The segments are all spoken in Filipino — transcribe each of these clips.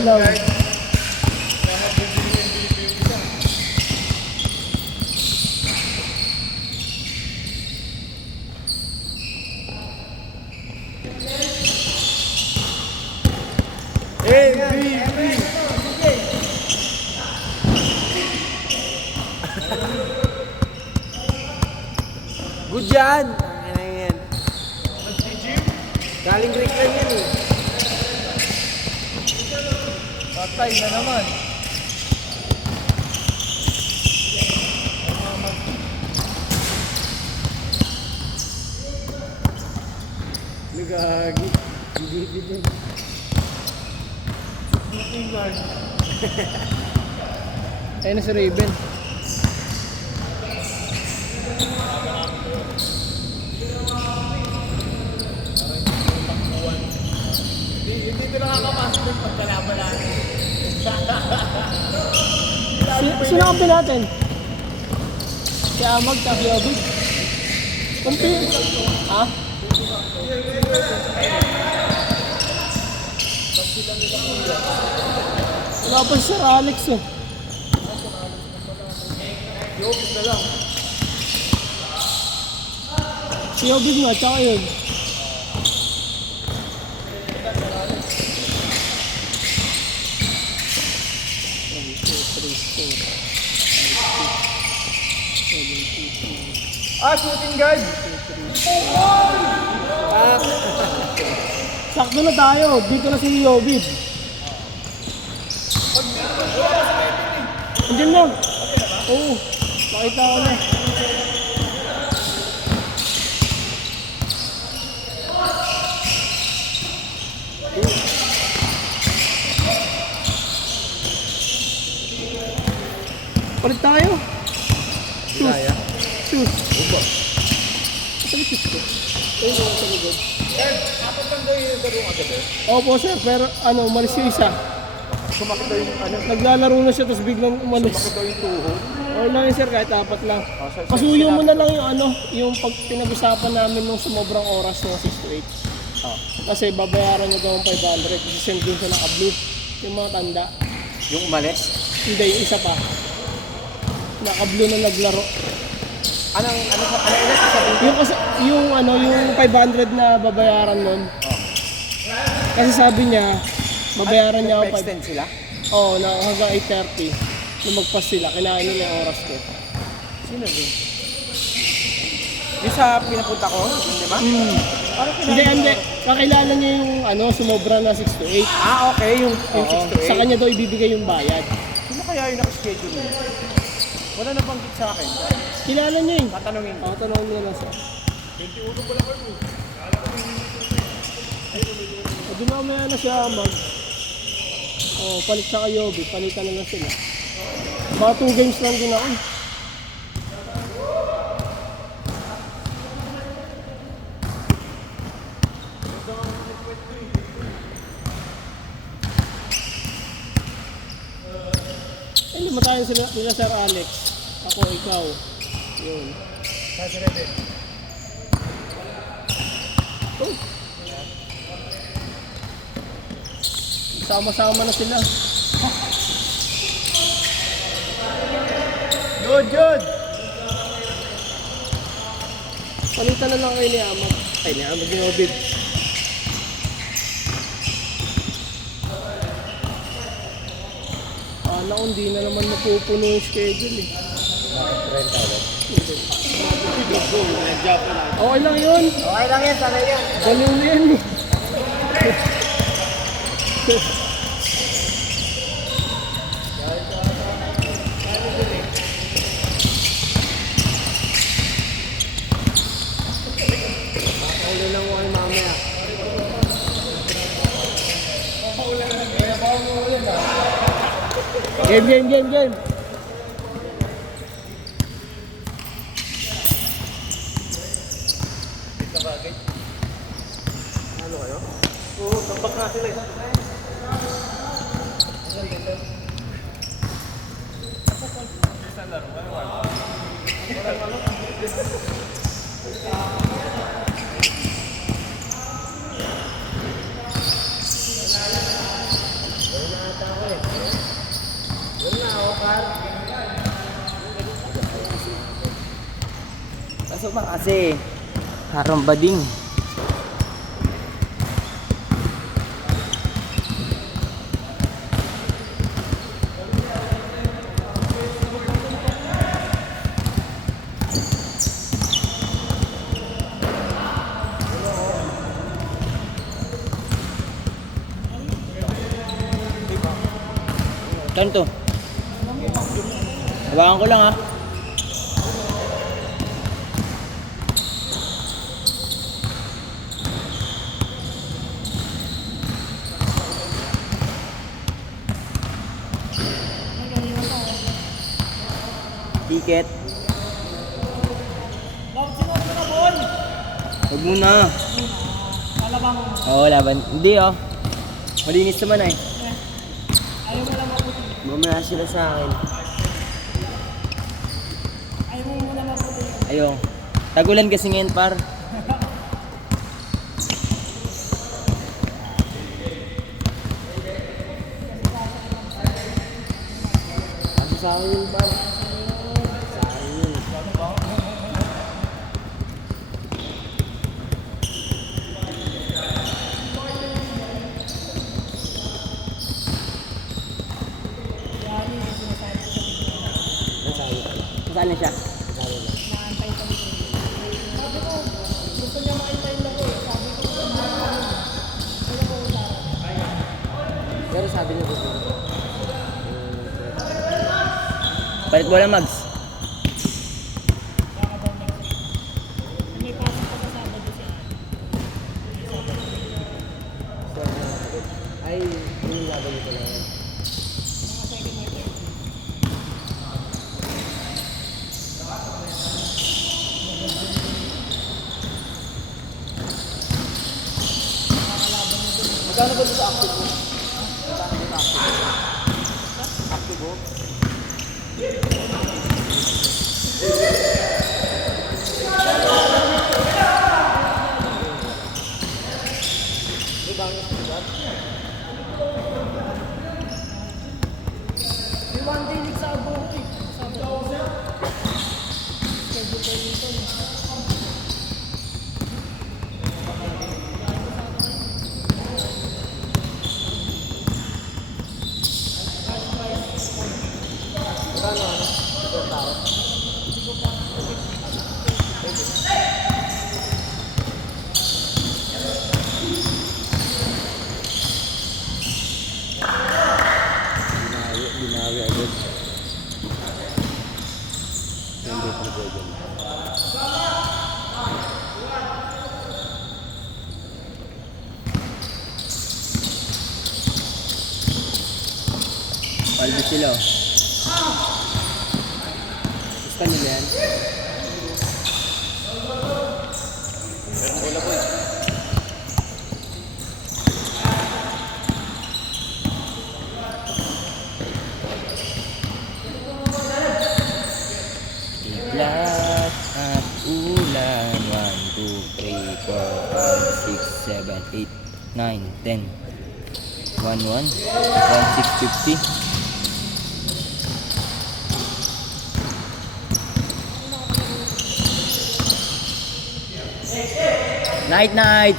ilaw. Good yan! Ano yan? Galing Greek lang yan eh. Patay na naman. Nagagi. Gigigit yan. Ayun na si Raven. Hindi ito nakakapasok yung pagkalaban natin. Sino kampi natin? Si Amag, si Obig. Kampi? Ha? Wala pa si Sir Alex eh. Yopis na lang. Si Obig nga, tsaka yun. Shooting guard! Sakto na tayo. Dito na si Obig. Andiyan lang. Oo. Nakita ko na. Palit tayo. Kaya? Shoot. Saan shoot ko? Ayun yung sa likod. Apat lang daw yung laro agad eh. Opo sir, pero ano, umalis yung isa. Sumakit daw yung ano. Naglalaro na siya tapos biglang umalis. Sumakit daw yung tuhod. Oo lang yun sir, kahit apat lang. Pasuyo mo na lang yung ano, yung pag pinag-usapan namin nung sumobrang oras ng 6 to 8. Kasi babayaran niya daw ang 500 kasi send din siya naka-blue. Yung mga tanda. Yung umalis? Hindi, yung isa pa. Naka-blue na naglaro. Anong ulit sabihin? Yung, yung ano, yung 500 na babayaran nun. Kasi sabi niya, babayaran niya ako Pa-extend sila? Oo, na hanggang 8:30. Nung magpas sila, kinain nila yung oras ko. Sino yun? Yung sa pinapunta ko? Di ba? Parang Hindi. Kakilala niya yung ano, sumobra na 6 to 8. Ah, okay. Yung Oo. 6 to 8. Sa kanya daw ibibigay yung bayad. Sino kaya yung nakaschedule yun? Wala na banggit sa akin. Kilala niya eh. Tatanungin ko. Oo, tanongin niya lang siya. 21 pa lang kayo. O, di mamaya na siya palit sa Kayobi. Palitan na lang sila. Mga 2 games lang din ako. Lima tayo nila Sir Alex. Ako, ikaw. Yun. Kasi Rebe. Oh. Sama-sama na sila. Good! Palitan na lang kayo ni Amag. Ay, ni Amag ni Obid. Kala ko hindi na naman mapupuno yung schedule eh. Okay lang yun. Okay lang yan, sanay yan. Baliw na yan eh. Paulo lang ko kayo mamaya. Game. Ano kayo? Oo, tambak na sila eh. Pasok ba kasi? Harang bading. Saan to? Hawakan ko lang ha. Ticket. Huwag muna. Kalabang mo. Oo, laban. Hindi oh. Malinis naman eh. Ayaw mo lang maputi. Mamaya sila sa akin. Ayaw mo muna maputi. Ayun. Tagulan kasi ngayon par. Ano sa akin yun par? Sa akin yun. Saan na siya? Naantay kami. Sabi ko, gusto niya makaintayin ako eh. Sabi ko, Pero sabi niya gusto. Palit mo lang mags. may pasok pa sa Sabado siya. Ay, yung laban nito lang yan. Mga second or third. Magkano ba sa active mo? Magkano ba sa active? Active mo? May one day league sa Abo eh. Sabado. Schedule kayo dito. Binawi agad. Hindi pa pwede. Paldo sila oh. Gusto nila yan? Iglat at ulan 1, 2, 3, 4, 5, 6, 7, 8, 9, 10 1, 1 1, 6, 50 Night night.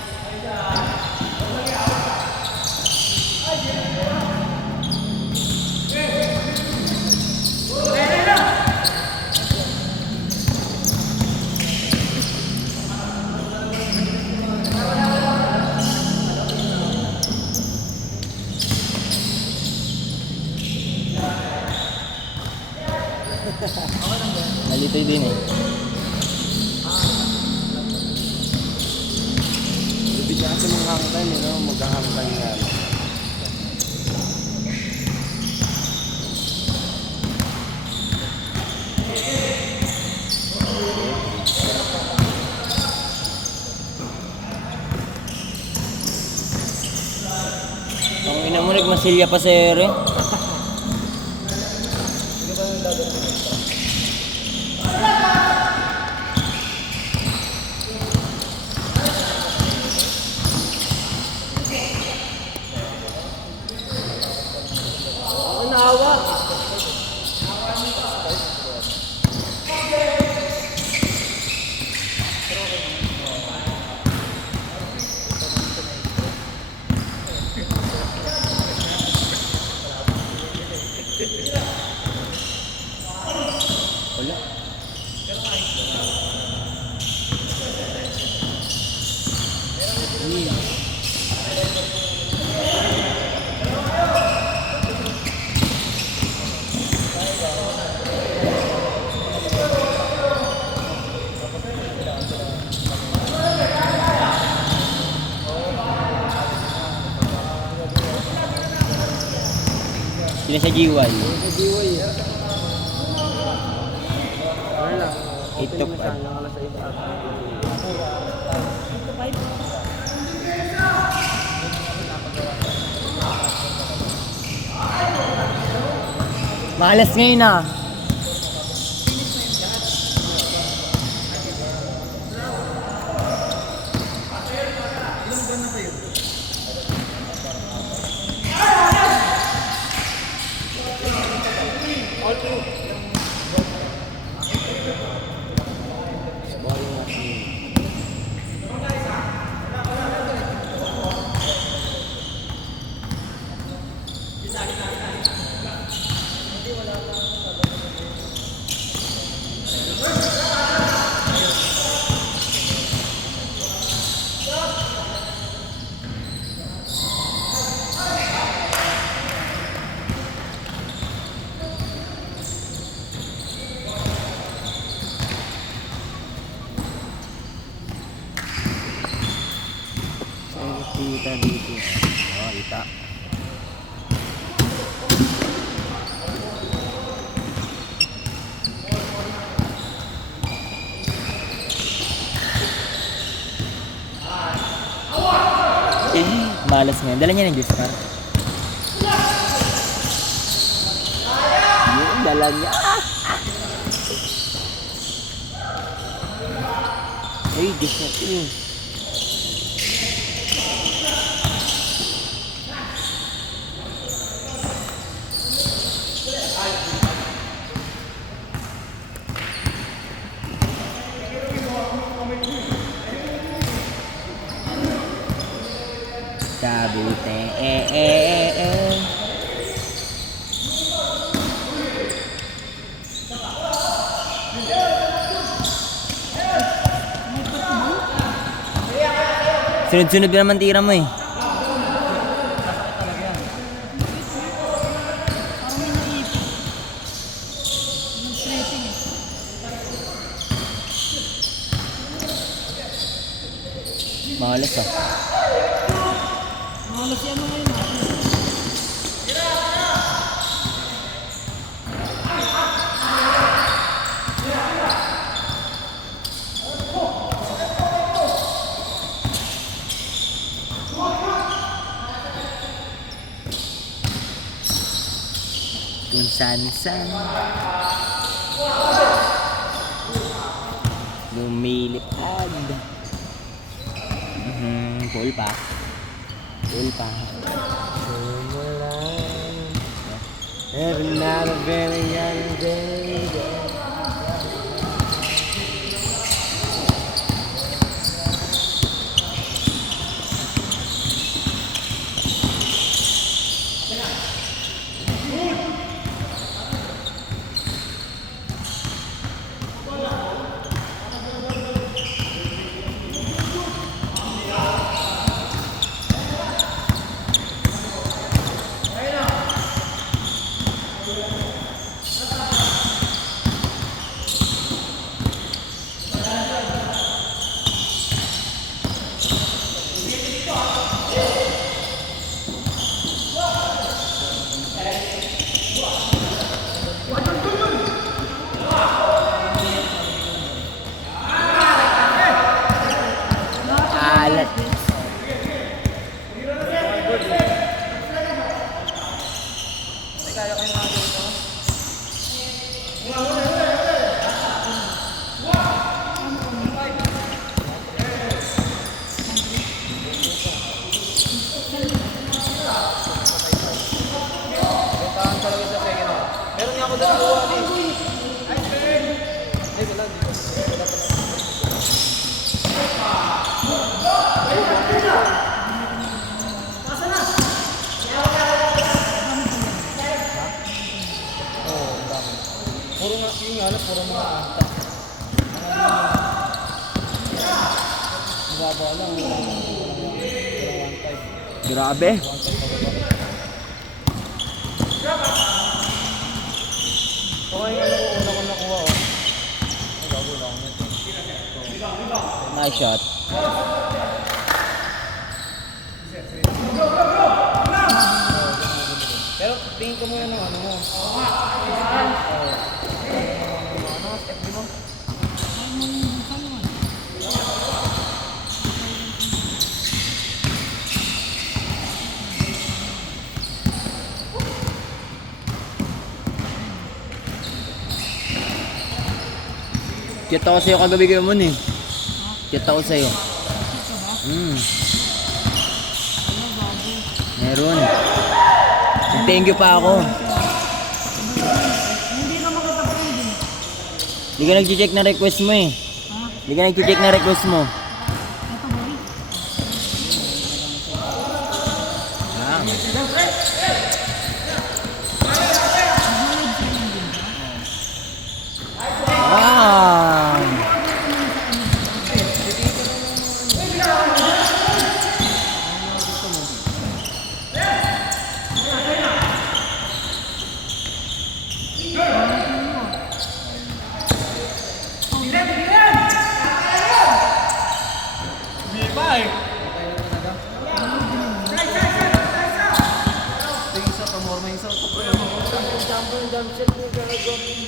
Nalitoy din eh. Ibig kasi mong hangtan, maghahangtan nga. Ang ina mo nagmasilya pa sa ere. Sila sa GY. Ano lang. 8 to 5. Alas 8. Malas ngayon ah. Kita dito. Oh, kita. Malas ngayon. Dala niya ng juice car. Yun, dala niya. Ay, juice na ito. Kabute, Sunod-sunod naman tira mo eh. Malas ah. Malas yan mga yun. Kung san-san lumilipad. Cool pa. Cool pa. Every night of every young day. Alat. Meron nga ako dalawa ni. Ay, wala dito. Puro nga, yung nga, puro mga anta. Mababa lang. Grabe. Okay, ano ko, una ko nakuha, oh. Ay, bago lang nito. Nice shot. Pero tingin ko muna naman. Chat ako sa'yo kagabi kayo mo eh. Chat ako sa'yo. Meron. Thank you pa ako. Hindi ka nag-check na request mo eh. Hindi ka nag-check na request mo.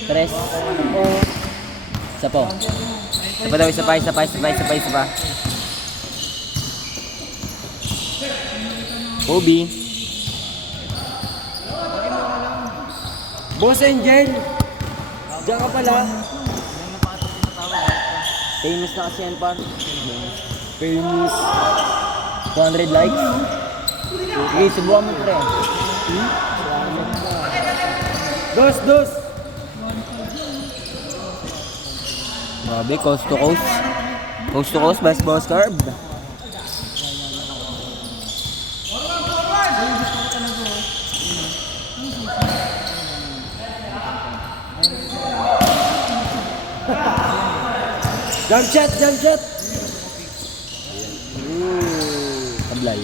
Tres. Isa po. Isa pa daw, isa pa. Kobe. Boss Angel! Diyan ka pala. Famous na kasi yan, par. Famous. 200 likes. Okay, subukan mo, pre. Dos! Grabe, coast to coast. Coast to coast, best boss curve. Jump shot! Tablay.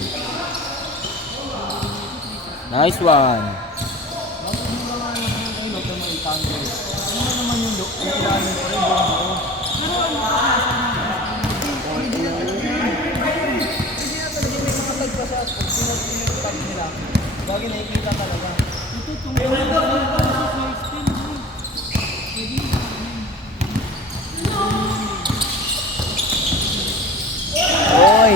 Nice one. Bagay nakikita talaga. Oy!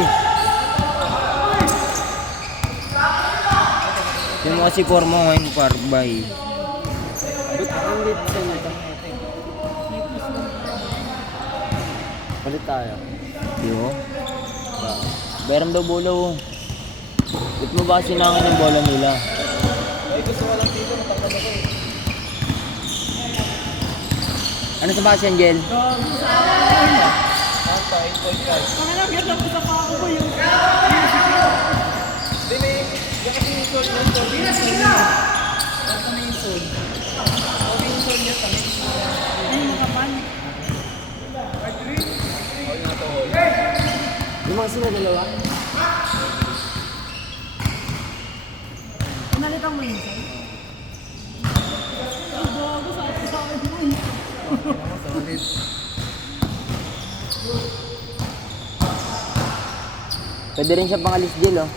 Yung mga sipor mo ngayon, parbay. Palit tayo. Yo. Meron daw bola oh. Ba't mo ba sinangin yung bola nila? Gusto ko lang dito, matangkad ako eh. Ano sa base yan, Jel? Yung mga sila dalawa. Pinalitan mo yun, sir? Ay, bago sa akin mo eh. Pwede rin siya pangalis, Jel oh.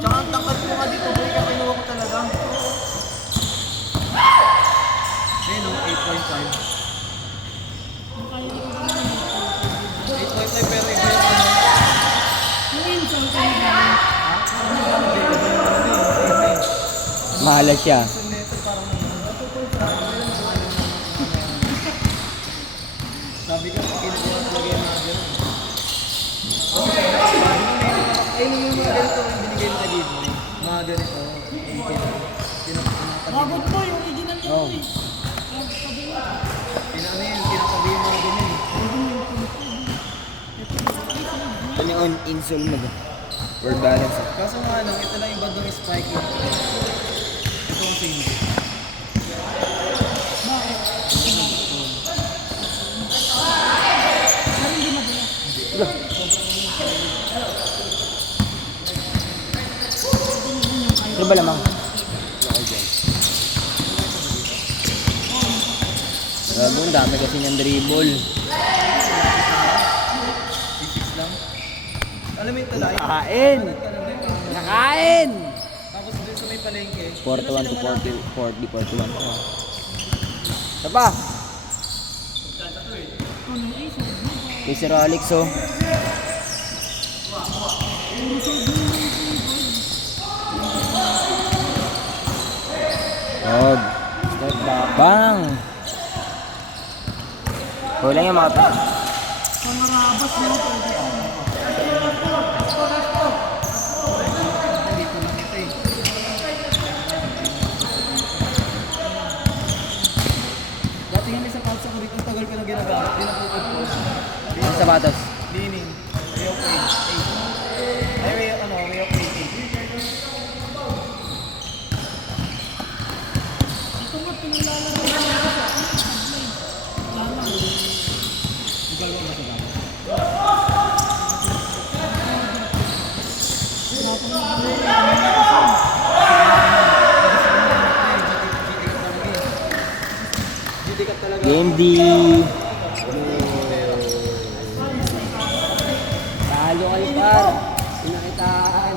Tsaka ang tangkad mo nga dito, boy, kaya kinuha ko talaga. Ayun o, 8.5. 8.5 pero iba yung ano. Yung insult ko yun. Mahala siya. Sabi ko, kinagyan lagay mga ganun. Ayun yung mga ganito yung binigay mo kay Giveaway. Mga ganito. Bagot mo, yung original yun Oh. eh. Pinano yun, kinakabihin mo ganyan eh. Ano yung insole mo ba? Word balance ah. Kaso nga lang, ito lang yung bandang spike yun. Ito ang same. Pero hindi madala. Ano ba lamang? Grabe, ang dami kasi niyang dribble. Alam mo yung tulay? Nakain! Nakain! Tapos dun sa may palengke. 41 to 40, 41 to 1. Ano pa? Kay Sir Alex oh. Step back. Bang! Okay lang yan mga pre. Pangarabas mo. Dati nga may sapatos ako dito, tagal ko na ginagamit. Di na po. Yung sapatos. Lining. Way of Pain. 8. Ay, way of Pain 8. Ito nga, pinalalaro ko sa Game D. Talo kayo par. Pinakitaan.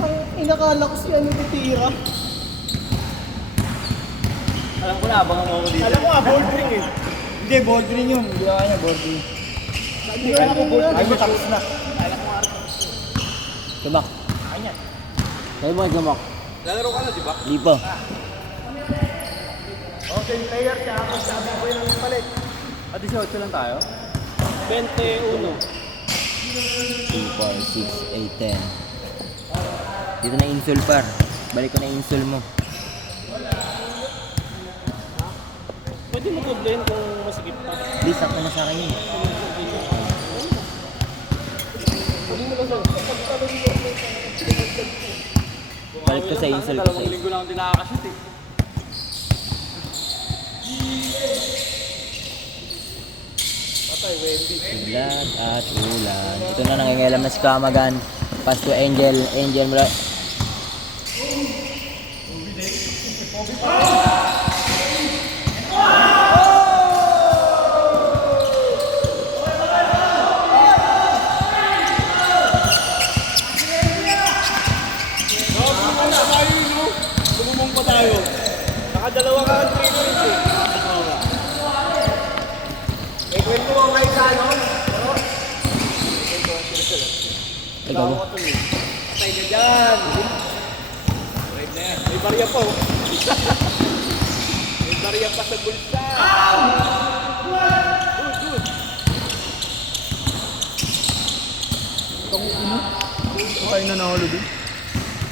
Ang inakala ko si ano titira. Alam ko na, abangan mo ako dito. Alam ko bold ring eh. Hindi, board rin yun. Ginawa niya, board rin. Ay, matapos na. Gabak. Kayo mo gamak. Lalaro ka na, di ba? Lipo. Okay, player siya ako sabi ko yung palit. At 18 lang tayo? 21. 2, 4, 6, 8, 10. Dito na insole par. Balik ko na insole mo. Pwede mo goblin kung masigip pa. Please, sakto na sa akin yun. Pwede mo lang sir. Balik ko sa insole ko sa Linggo lang din nakakashoot eh. Biglat at ulan. Ito na nangingialam na si Kamagan. Pass to Angel. Angel mula. Lumumong pa tayo. Nakadalawa ka ang trainer eh. Eh, kwento mo kayo sa ano? Ay, gago. Patay ka dyan. May barya pa oh. May barya pa sa bulsa. Good, good. Kayo na nahulog eh.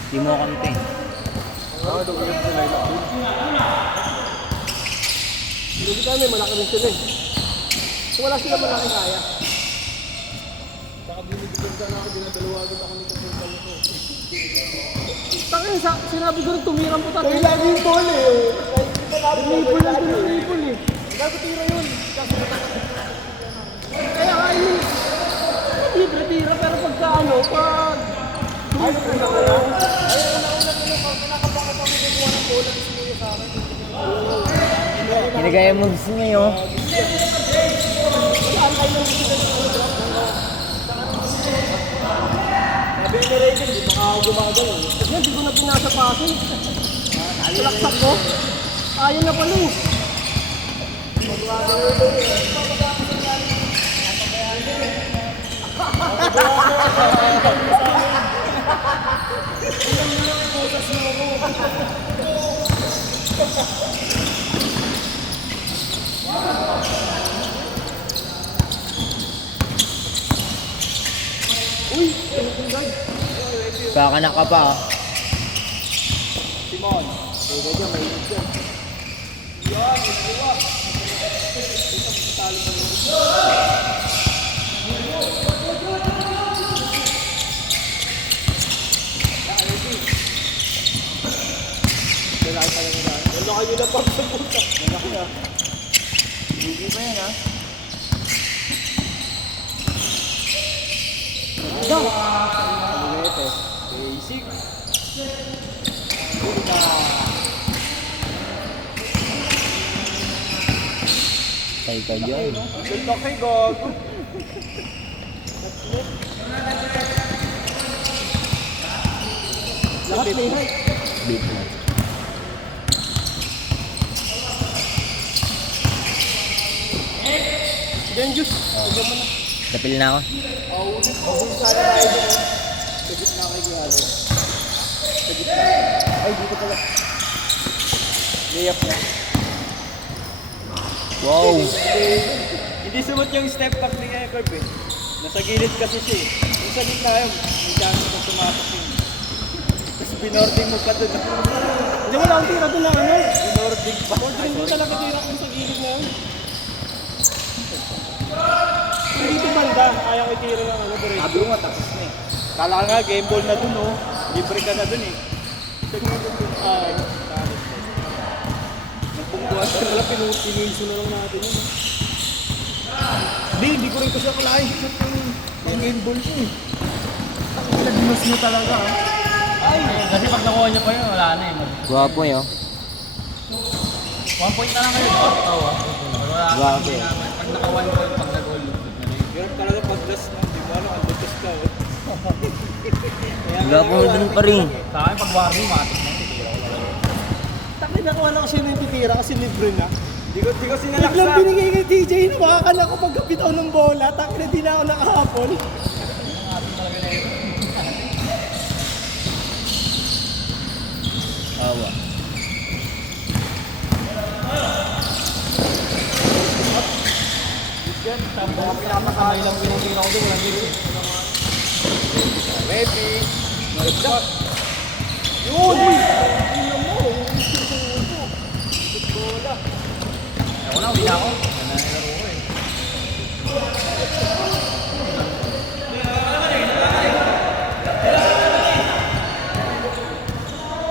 Di mo kante. Hindi kami, malaki rin sila eh. Kung wala sila malaki kaya. Baka binibigyan ka na ako, dinadalawagan ako nito sa ko. Tangin, sinabi ko rin tumirang po tayo. Kaya lagi yung ball eh. Tumipol lang ito ng tumipol eh. Gago tira yun. Kaya nga yun. Libre tira pero pagka ano, pag... Ay, una ko na. Ay, una-una kinakabaka pa may kukuha ng bola. Gusto mo sa akin. Ginagaya moves mo yun. Sabi ni Regan, di baka ako gumagay. Yan, di ko na pinasa pasin. Salaksak ko. Ayaw na pala eh. Kakanak ka pa. Simon. Ito dyan, may init dyan. Yan, ito. Wala kayo na pag sa puta. Malaki na. Hindi pa yan ha. Basic. Say ka dyan. Ganda kay gago. Lahat may height. Big match. Yan, Diyos. Huwag mo na. Tapil na ako. Huwag sana tayo dun. Sa gitna kay Kuya. Sa gitna. Ay, dito pala. Layup niya. Wow! Hindi sumot yung step back ni Curve eh. Nasa gilid kasi siya eh. Yung sa gitna yun, may chance na tumatak yun. Tapos binording mo pa dun. Hindi wala akong tira doon na ano. Binording pa. Ordering mo talaga tira kung sa gilid na yun. Dito banda, kaya ko tira ng ano, diretso. Sabi ko nga, tapos na eh. Kala ka nga, game ball na dun oh. Libre ka na dun eh. Sa gilid dun. Ay, Nagpungguan ka na lang, pinuiso na lang natin yun. Hindi ko rin kasi ako lahat. Yung game ball ko eh. Pinagmas mo talaga ah. Kasi pag nakuha niya pa yun, wala na eh. Gwapo yun. 1 point na lang kayo. Wala Grabe. Pag naka 1 point, pag nag-goal. Ganun talaga pag last na, di ba? Ang butos ka oh. Gwapo mo din pa rin. Sa akin, pag warning, matik na. Titira ko talaga. taki nakuha na kasi yung titira kasi libre na. Di ko Biglang sinalaksa. binigay kay DJ, nawakan ako pagkapitaw ng bola, taki na di na ako nakahapon. Awa. Pinapakamay lang pinatira ko doon, walang gilid. Ready. Maganda. Yun! Ako na, uwi na ako. Yan na nilaro ko eh.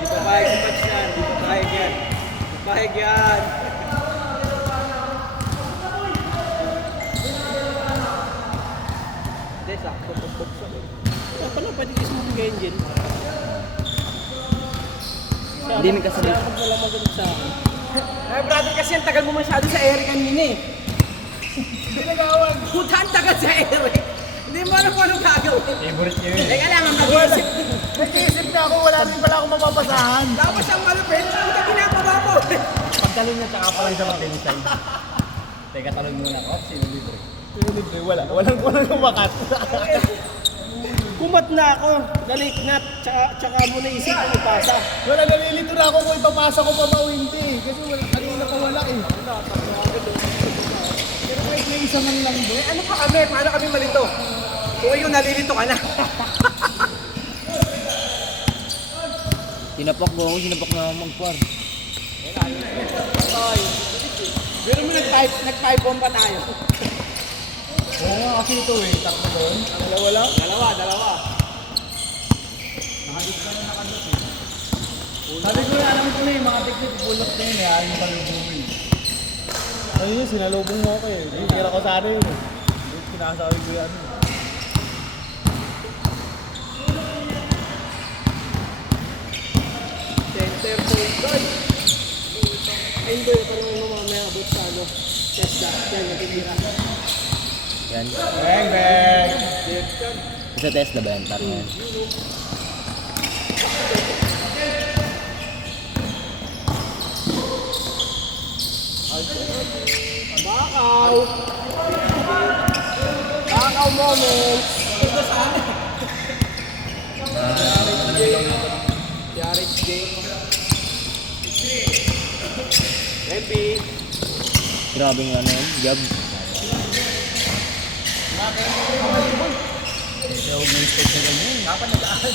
Di pa pahig si Pats yan. Di pa pahig yan. Di pa pahig yan. Hindi, sakto pagpagsak eh. Kaya pala pwede kasi mo bigay yun. Hindi, may kasabay. Kaya pag wala magalit sa akin. Ay, brother, kasi ang tagal mo masyado sa Eric kanina eh. Ginagawag. Puta, ang tagal sa Eric. Hindi mo alam kung anong gagawin. Favorite niyo yun. Teka lang, ang mag-iisip. Nag-iisip na ako, wala rin pala akong mapapasahan. Tapos ang malupit, ang ka ginagawa mo. Pagtalon niya, tsaka pa lang sa mag-tennisay. Teka, talon muna ako. Sino libre? Libre, walang kumakat. Kumat na ako, naliknat, tsaka mo naisip ko ipasa. Wala, nalilito na ako kung ipapasa ko pa ba o hindi. Kasi wala, kanina pa wala eh. Pero kahit may isa man lang doon. Ano pa kami? Paano kami malito? Kung ikaw nalilito ka na. Sinapak ko ako, sinapak na ako magpar. Pero mo nag-5 bomb pa tayo. Oo nga, kasi ito eh. Takbo doon. Dalawa lang? Dalawa. Sabi ko na, alam ko na yung mga technique, pull-up na yun eh. Ayaw yung talubungin. Ano yun, sinalubong mo ako eh. Tira ko sana yun eh. Pinasabi ko yan. Center point guard. Ay, hindi, parang ano mamaya abot sa ano. Tesla, yan, natitira. Yan. Bang, bang! Sa Tesla ba yan? Parang yan. Bakaw! Bakaw moments! Ito saan? Jared J. Happy. Grabe nga na yun. Gab. Dapat nag-aaral.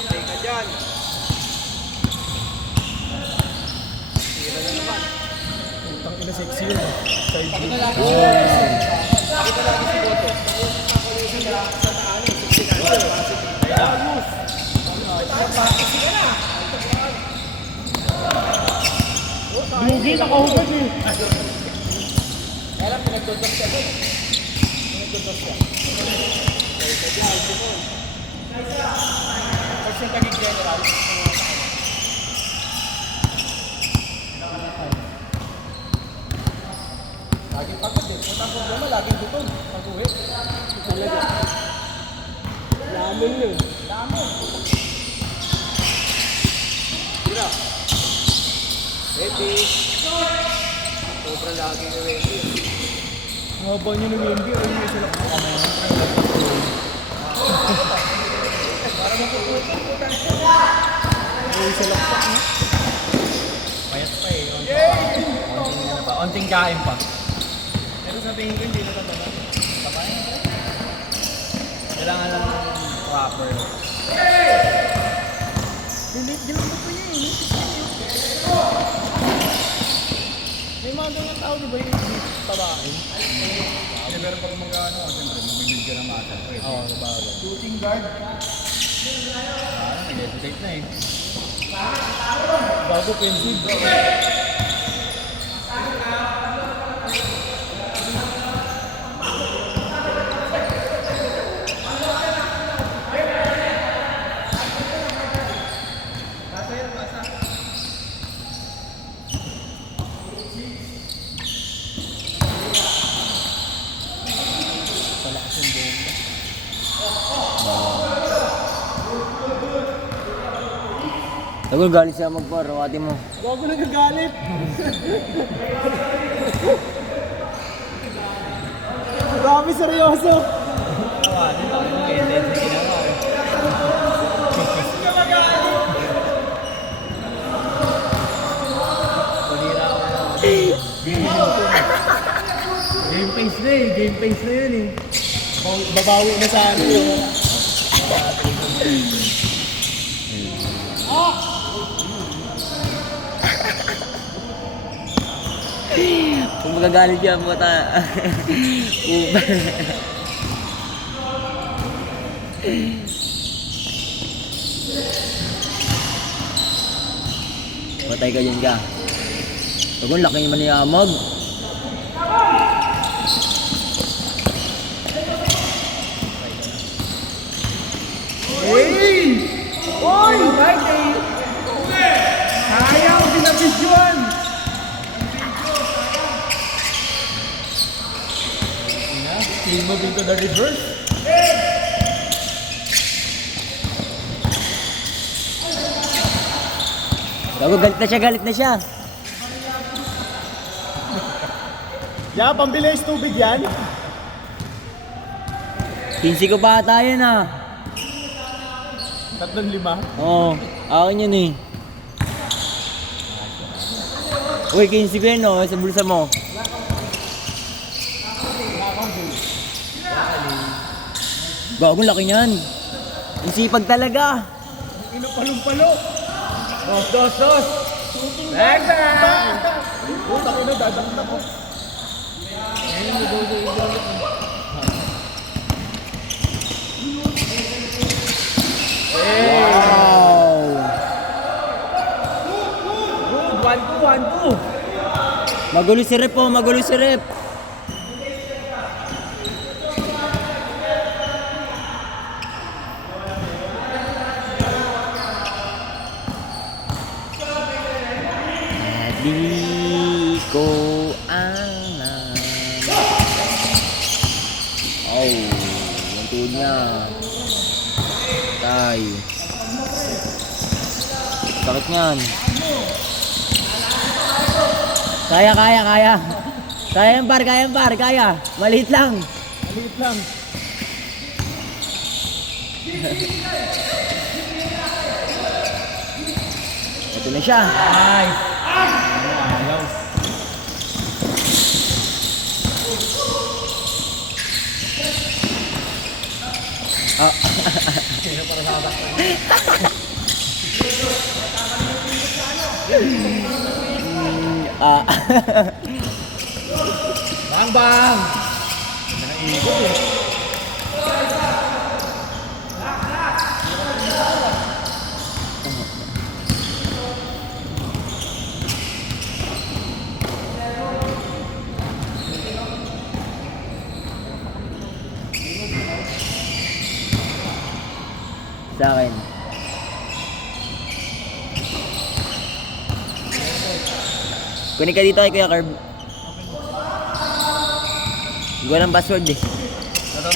Okay ka dyan. Tira na naman. Putang ina sexy yun eh. Side view. Nakita lagi si Boto. Dugi, nakahubad eh. Kaya lang, pinagdodok siya doon. Pinagdodok siya. Okay ka dyan, Simon. Pag siya naging general, laging pagod eh. Punta ang problema, laging gutom. Pag-uwi. Talaga. Lamin yun. Tira. Happy. Sobrang lagi ni Wendy. Haba niyo ng hindi. Ayun, may sila. Payat pa eh. Onting ano pa. Onting kain pa. Pero sabihin ko, hindi na tatama. Kailangan lang proper. May mga ganyan tao, di ba yung tabain? Pero pag mag-ano, siyempre, mamimig ka ng mata. Oo, sabagay. Shooting guard. Nag-hesitate na eh. Bago pensive. Tagol, galit siya magpar. Rawati mo. Gago nagagalit. Grabe, seryoso. Tawanin, tawanin mo. Kaya tense ginawa eh. Pulira ako na. Game face na eh. Game face na yun eh. Babawi na sa ano yun. Kung magagalit yan, bata. Patay ka dyan ka. Tagol, laki naman ni Amag. Oy! Sayang, pinabidyoan! Team move into the reverse. Gago, galit na siya. Yeah, pambilis tubig yan. 15 ko pa ata yan ah. 3-5. Oo, akin yun eh. Uy, 15 ko yan oh, sa bulsa mo. Gago, laki niyan. Ang sipag talaga. Inupalong-palo. Dos. Next! Puta ko na, dadakta ko. Wow! Good, 1-2. Magulo si Rep oh, magulo si Rep. Di ko alam. Oh, yung tuhod niya. Tay. Sakit niyan. Kaya. Kaya yan par, kaya. Maliit lang. Maliit lang. Ito na siya. Nice. Ah. Bang! Sa akin. Kunin ka dito kay Kuya Carb. Gawa ng password eh. Ito.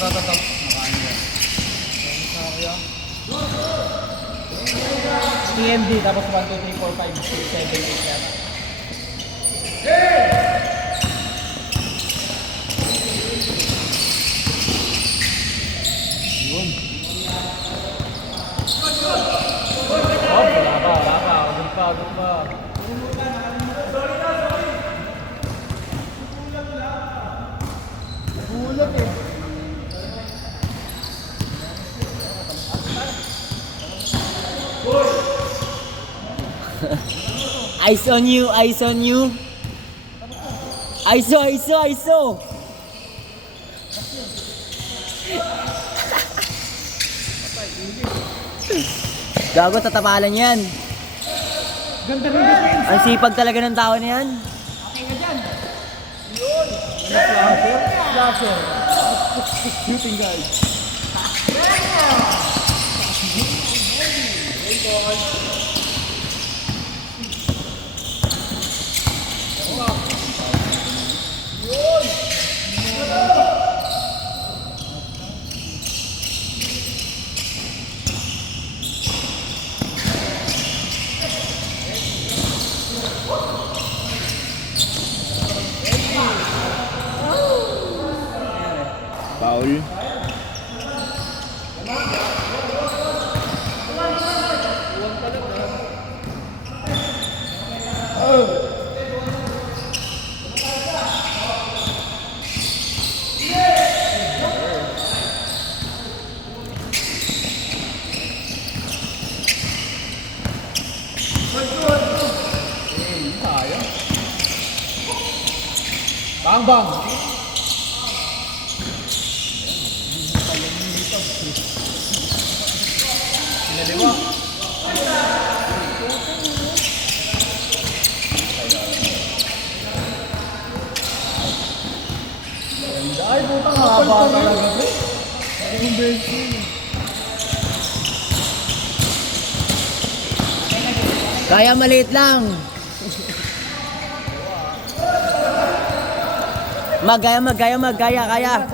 TMD, tapos 1, 2, 3, 4, 5, 6, 7, 8 yan. Lagot ba? Gulat eh. Eyes on you, eyes on you. ISO, ISO, ISO. Gago, tatapalan yan. Ganda rin defense. Ang sipag talaga ng tao na yan. Flasher. Shooting guard. Foul. Bang bang! Sinaliwa. Ay, putang haba talaga. Yung benching. Kaya maliit lang. Magaya, kaya.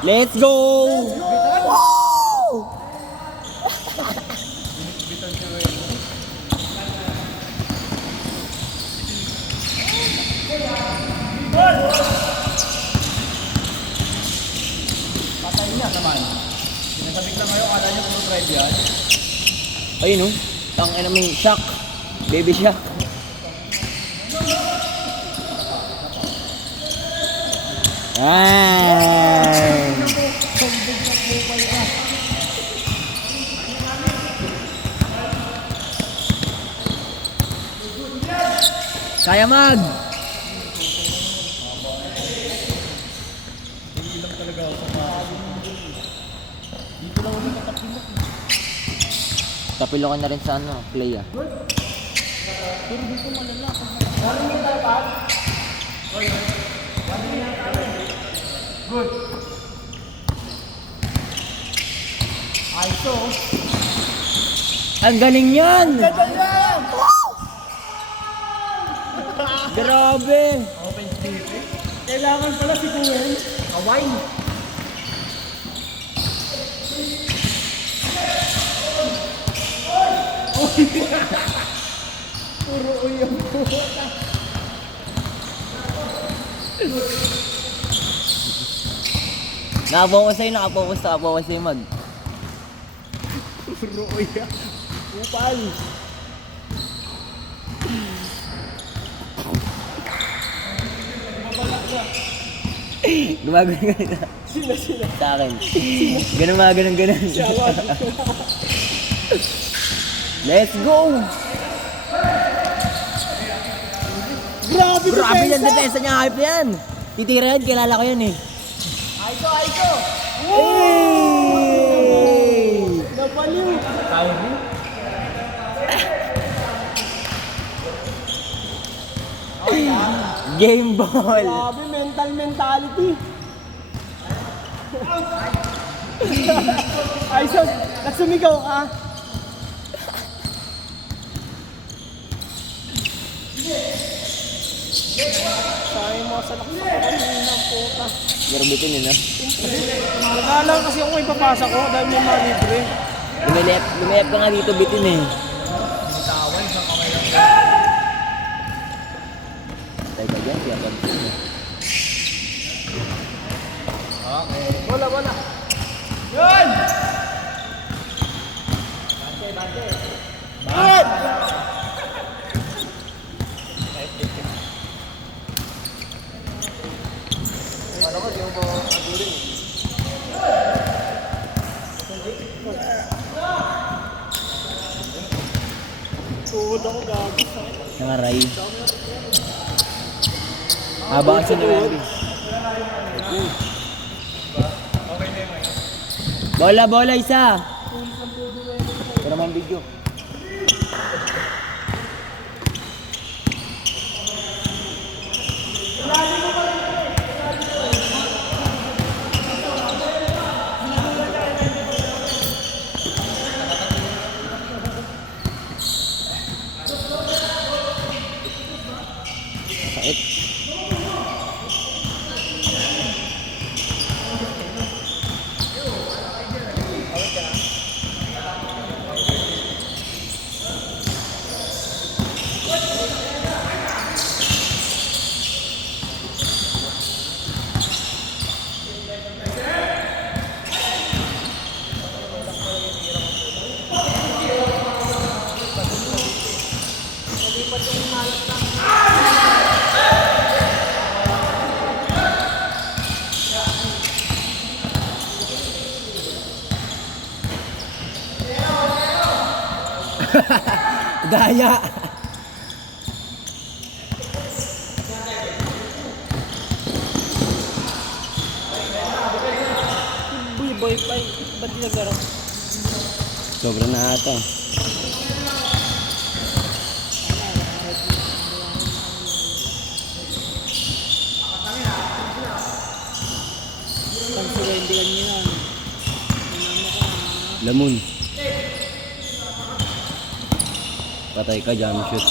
Let's go! Wow! Patay niya naman. Sinasabik lang kayo, kala niyo puro drive yan. Ayun oh. Tangina may shock. Baby shock. Ay! Kaya mag! Tapilokan na rin sa ano, play ah. ISO. Ang galing yan! Grabe! Kailangan pala si Kuwen. Away! Puro uyang puta. Nakapokus sa'yo mag. Puro uyang. Upal. Gumagano ka na. Sina. Sa akin. Ganun. Let's go! Grabe Grabe depensa. yung depensa niya, hype na yan. Titira yan, kilala ko yan eh. ISO. Hey! Nabaliw. Game ball! Grabe, mentality. ISO, nagsumigaw ka. Sayang mo sa lakas sa ng puta. Garbitin yun ah. Nagalang kasi ako ipapasa ko dahil may mga libre. Lumilip ka nga dito, bitin eh. Tay ka dyan, siya pag-tin eh. Wala. Yun! Bante! Tuhod ako gago. Nangaray. Haba kasi na yan. Bola, bola, isa! Ito naman video. Sakit. Daya. Uy, boy, ba't di naglaro? Sobra na ata. Pagsuwendigan niyo yan. Lamon. Patay ka, jump shoot.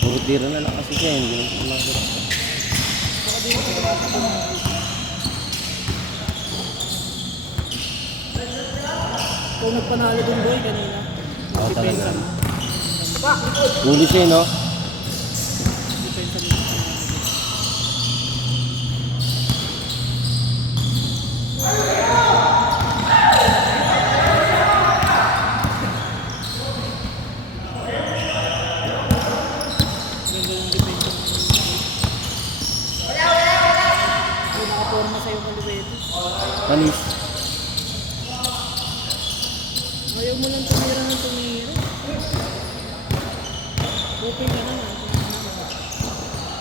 Puro tira na lang kasi siya, hindi na siya kumagod. Kung nagpanalo dun boy kanina. Oo, talaga. Huli siya, no? Nakaporma sa'yo Malueto. Panis. Ayaw mo lang tumira ng tumira. Okay ka naman.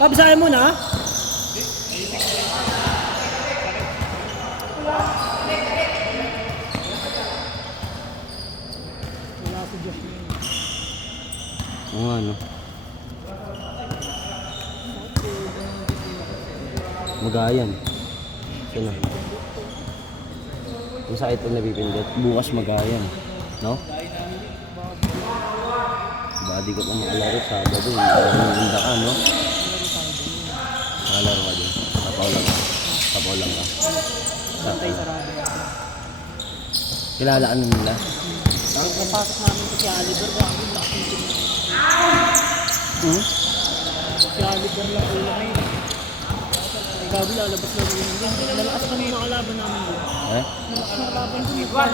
Pabisahin mo na. Wala ko dyan. Oo nga, no? Magayan. Sino? Kung sakit pag napipindot, bukas magayan. No? Baka di ka pa makalaro Sabado. Hindi ka, no? Makalaro ka din. Tapaw lang ka. Tapaw lang ka. Bantay sarado. Kilala ka na nila? Ang kapasok namin ko si Oliver, bakit laking team na. Si Oliver lang ulang ngayon. Gabi lalabas na rin yun. Malakas kami mga kalaban namin doon. Eh? Malakas na kalaban doon. Iwan!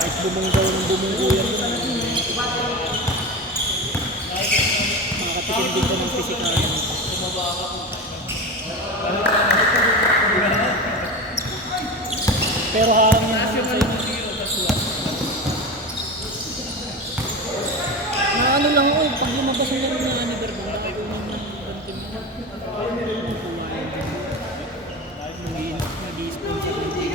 Kahit bumunggaw ng bumungguyan doon. Makakatikin din ko ng physical. Pero harang yun naman sa'yo. Na ano lang ako, pag lumabas na lang ng Oliver doon, nakatunan ng gantin mo. Ayaw mo lang yung kumain din. Nag-i-sponsor din.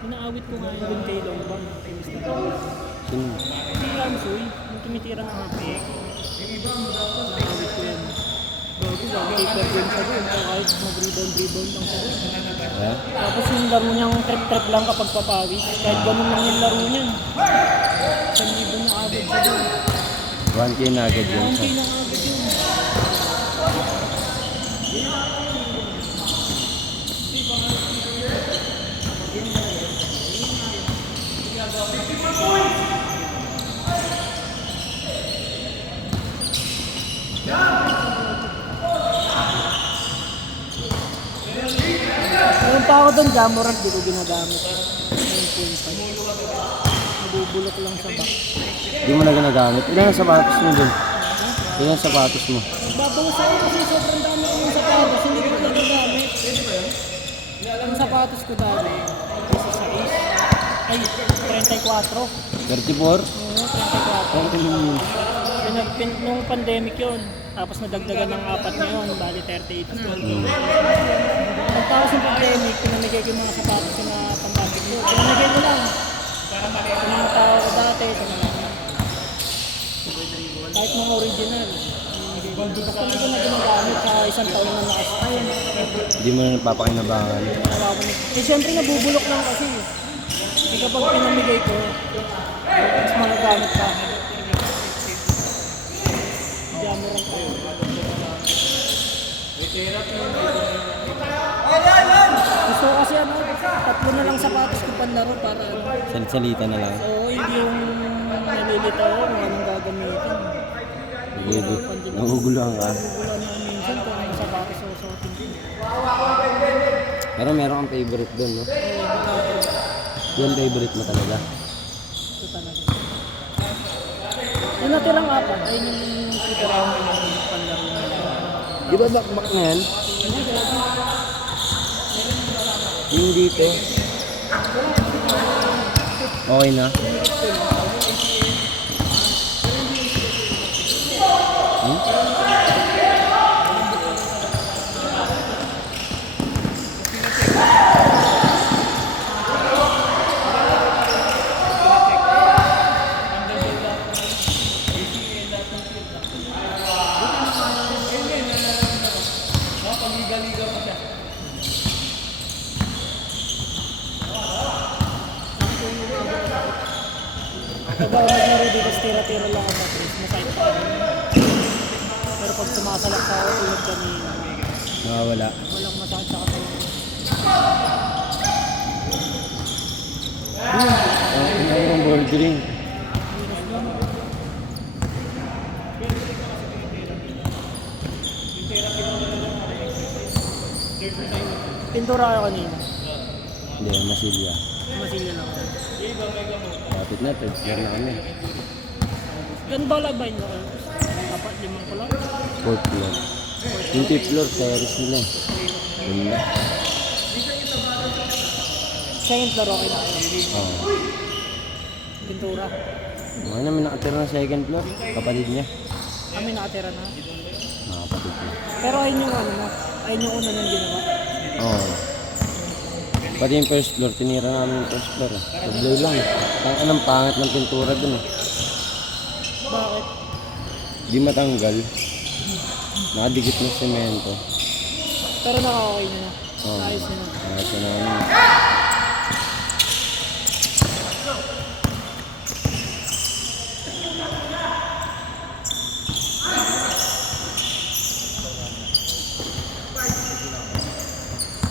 Inaawit ko nga yun kay Longbang. Sino? Si Ramsoy, yung tumitira ng hapik. Inaawit ko yan. Bago, keeper din siya doon. Kahit mag-rebound lang siya doon. Eh? Tapos yung laro niyang trip-trip lang kapag papawis. Kahit ganun lang yung laro niyan. 1,000 na agad siya doon. 1K na agad yun. Hindi na agad yun. Meron pa ako ako doon, Jamorant, di ko ginagamit. 9.5. Nabubulok lang sa back. Di mo na ginagamit. Ilan ang sapatos mo dun? Ilan ang sapatos mo? Babawas ako kasi sobrang dami ko yung sapatos, hindi ko na nagagamit. Ang sapatos ko dati, isa sa is, ay, 34. 34? Oo, 34. Nung pandemic yun, tapos nadagdagan ng 4 ngayon, bali 38 na. Pagtapos ng pandemic, pinamigay ko yung mga sapatos na pang-budget ko. Pinamigay ko lang. Sa mga tao ko dati, sa mga kahit mga original. Basta hindi ko na ginagamit sa isang taon na nakastay. Hindi mo na napapakinabangan. Eh syempre nabubulok lang kasi. Eh kapag pinamigay ko, mas magagamit pa. Jamorant ko. Gusto ko kasi ano, 3 na lang sapatos ko panlaro para ano. Salit-salita na lang. Oo, hindi yung nalilito ako kung anong gagamitin. Nanguguluhan ka. Wala na minsan kung anong sapatos susuotin din. Pero meron kang favorite dun, no? Yun favorite mo talaga. Ito talaga. Yung natirang 4, ayun yung titirahan ko yung panlaro na lang. Di ba bakbak na yan? Yung dito. Okay na? Diba, maglaro dito, tira-tira lang ako matris, masakit pa rin. Pero pag sumasalak sa ako tulad kanina, Nakawala. walang masakit sa katawan. Ang bouldering. Pintura kayo kanina, Hindi, masilya. masilya lang. Kapit na, third floor na kami. Ganun ba labay nyo? 4-5 ko lang. Fourth floor. Yung fifth floor, terrace nila. Wala. Second floor okay na kayo. Oo. Pintura. Mga namin nakatira ng second floor. Kapatid niya. Kami nakatira na. Mga kapatid niya. Pero ayun yung ano mo, ayun yung una nang ginawa. Oo. Pati yung first floor, tinira namin yung first floor. Sabloy lang. Anong pangit ng pintura dun eh. Bakit? Di matanggal. Nakadikit ng semento. Pero nakakakay nyo na. Oo. Ayos nyo na. Ayos na namin.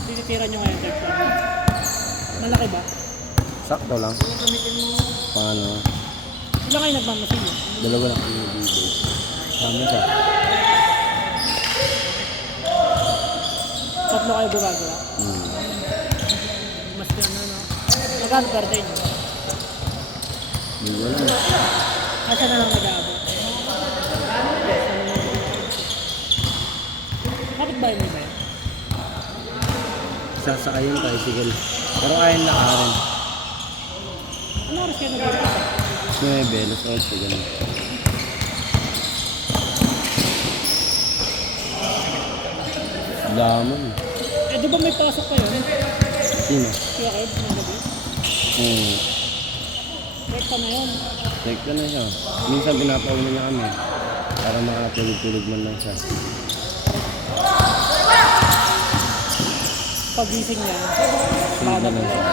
Tinitira nyo ngayon, third floor. Malaki ba? Sakto lang. Paano? Ilan kayo nagmamasin mo? Dalawa lang kami dito. Kami siya. Tatlo kayo gumagawa. Mas yan ano. Magkano per day nyo? Hindi ko alam. Asa na lang nag-aabot? Bakit ba yun ba yun? Sasakay yung tricycle. Pero ayaw na karin. Ano oras kayo nag-aabot? 9, alas 8, ganun. Lamon. Eh di ba may pasok kayo? Sino? Kaya kayo ng gabi? Break pa na yun. Check ka na siya. Minsan pinapauna na kami. Para makatulog-tulog man lang siya. Pagising niya, Tulog na lang siya.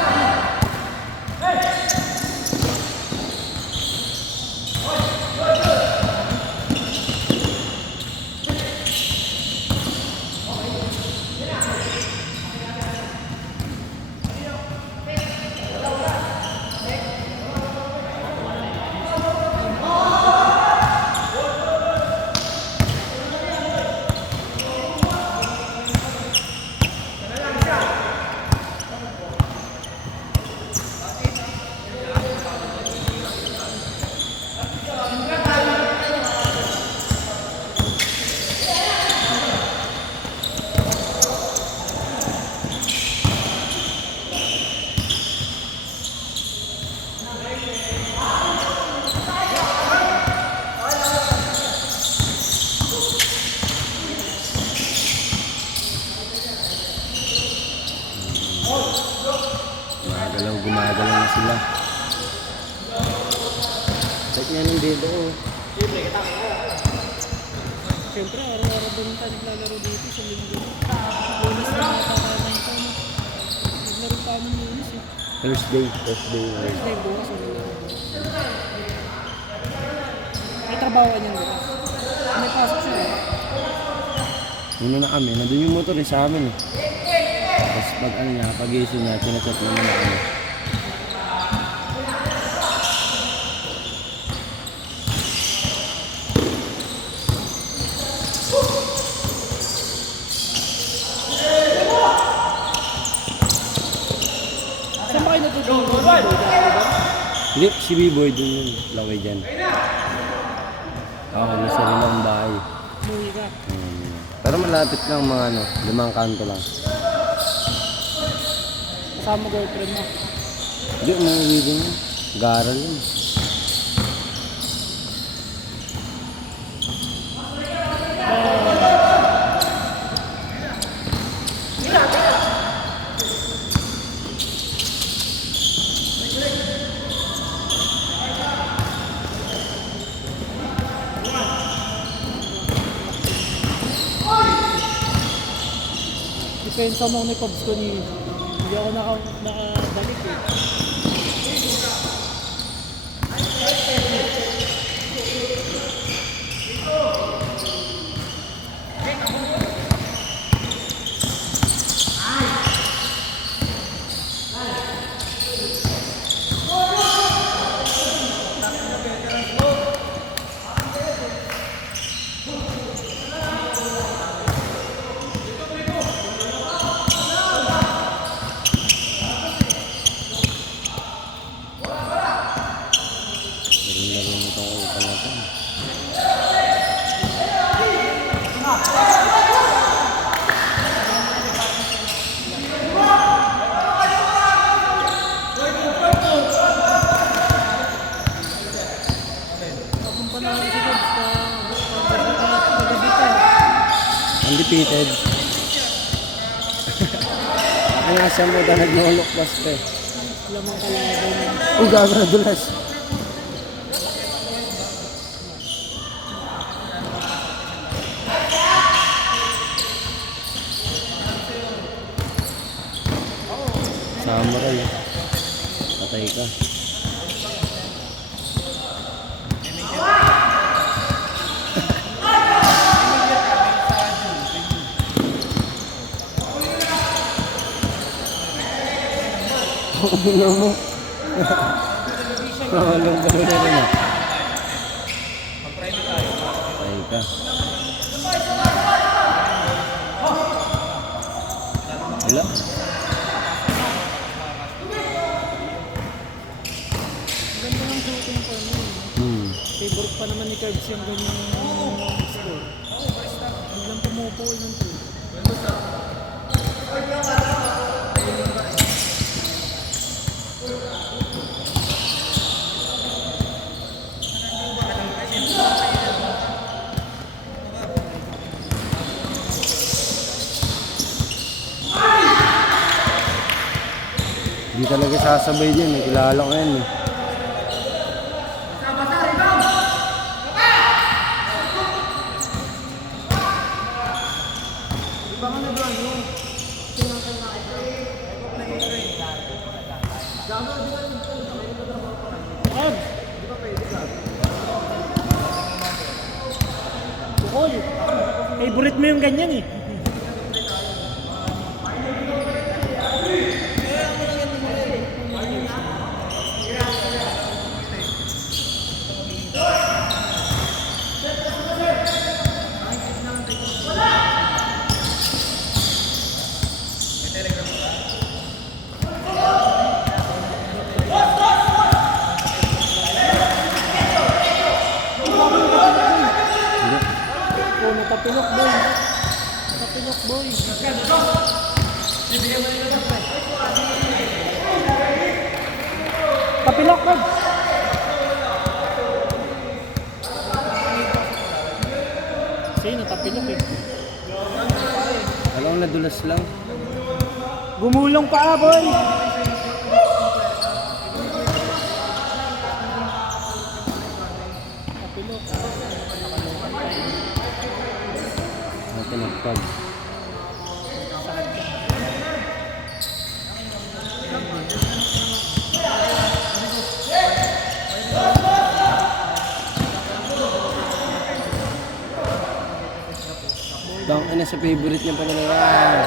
gumagalaw na sila. Check nga ng dedo ko. Siyempre, araw-araw ba nung tayo naglalaro dito sa linggo? Lunes na nakakakain ito, no? Naglaro pa kami lunes, eh. Thursday. Thursday, bukas, ano lang. May trabaho ka niyan bukas. May pasok siya, eh. Muna na kami, nandun yung motor sa amin eh. Tapos pag ano niya, pag-iisip niya, tinachat naman na kami. Saan ba kayo natutulog? Hindi, si B-Boy dun yun, laway dyan. Ako, may sarilang bahay. Muhi ka. Pero malapit lang mga ano, 5 kanto lang. Kasama girlfriend mo. Hindi, umuwi din yun. Garal yun. Depensa mo ni Pops ko ni... Hindi ako nakabalik, eh. Laro mo itong upan natin. Kung panahon si Pops ka... Undefeated. Ang asa mo dahil nagnolok basta eh. Lamang kalaban. Oh, gaga na dulas. Samurai. Patay ka. Ano mo? Walang gano'n na rin ah. Patay ka. Wala. Ganda ng shooting po niya, eh. Favorite pa naman ni Curbs yung ganyang score. Biglang pumupo ng 2. Di talaga sasabay din, may kilala ko yan eh. Curbs! Bukol! Favorite mo yung ganyan, eh. Oh, natapilok, boy. Natapilok, boy. Tapilok, boy. Kasi natapilok, eh. Alam ko nadulas lang. Gumulong pa, boy. ina sa favorite niya pa nila yan.